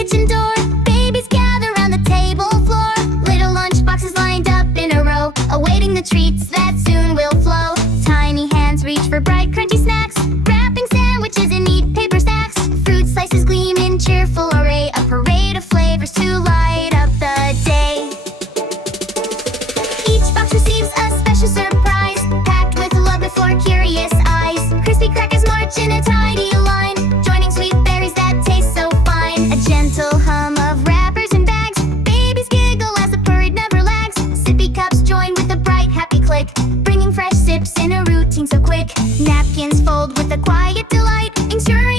kitchen door. Babies gather around the table floor. Little lunchboxes lined up in a row, awaiting the treats that soon will flow. Tiny hands reach for bright, crunchy snacks, wrapping sandwiches in neat paper stacks. Fruit slices gleam in cheerful array, a parade of flavors to light up the day. Each box receives a special surprise, packed with love before curious eyes. Crispy crackers march in a tidy line, joining sweet berries that taste so fine. A gentle hum of wrappers and bags, babies giggle as the parade never lags. Sippy cups join with a bright, happy click, bringing fresh sips in a routine so quick. Napkins fold with a quiet delight, ensuring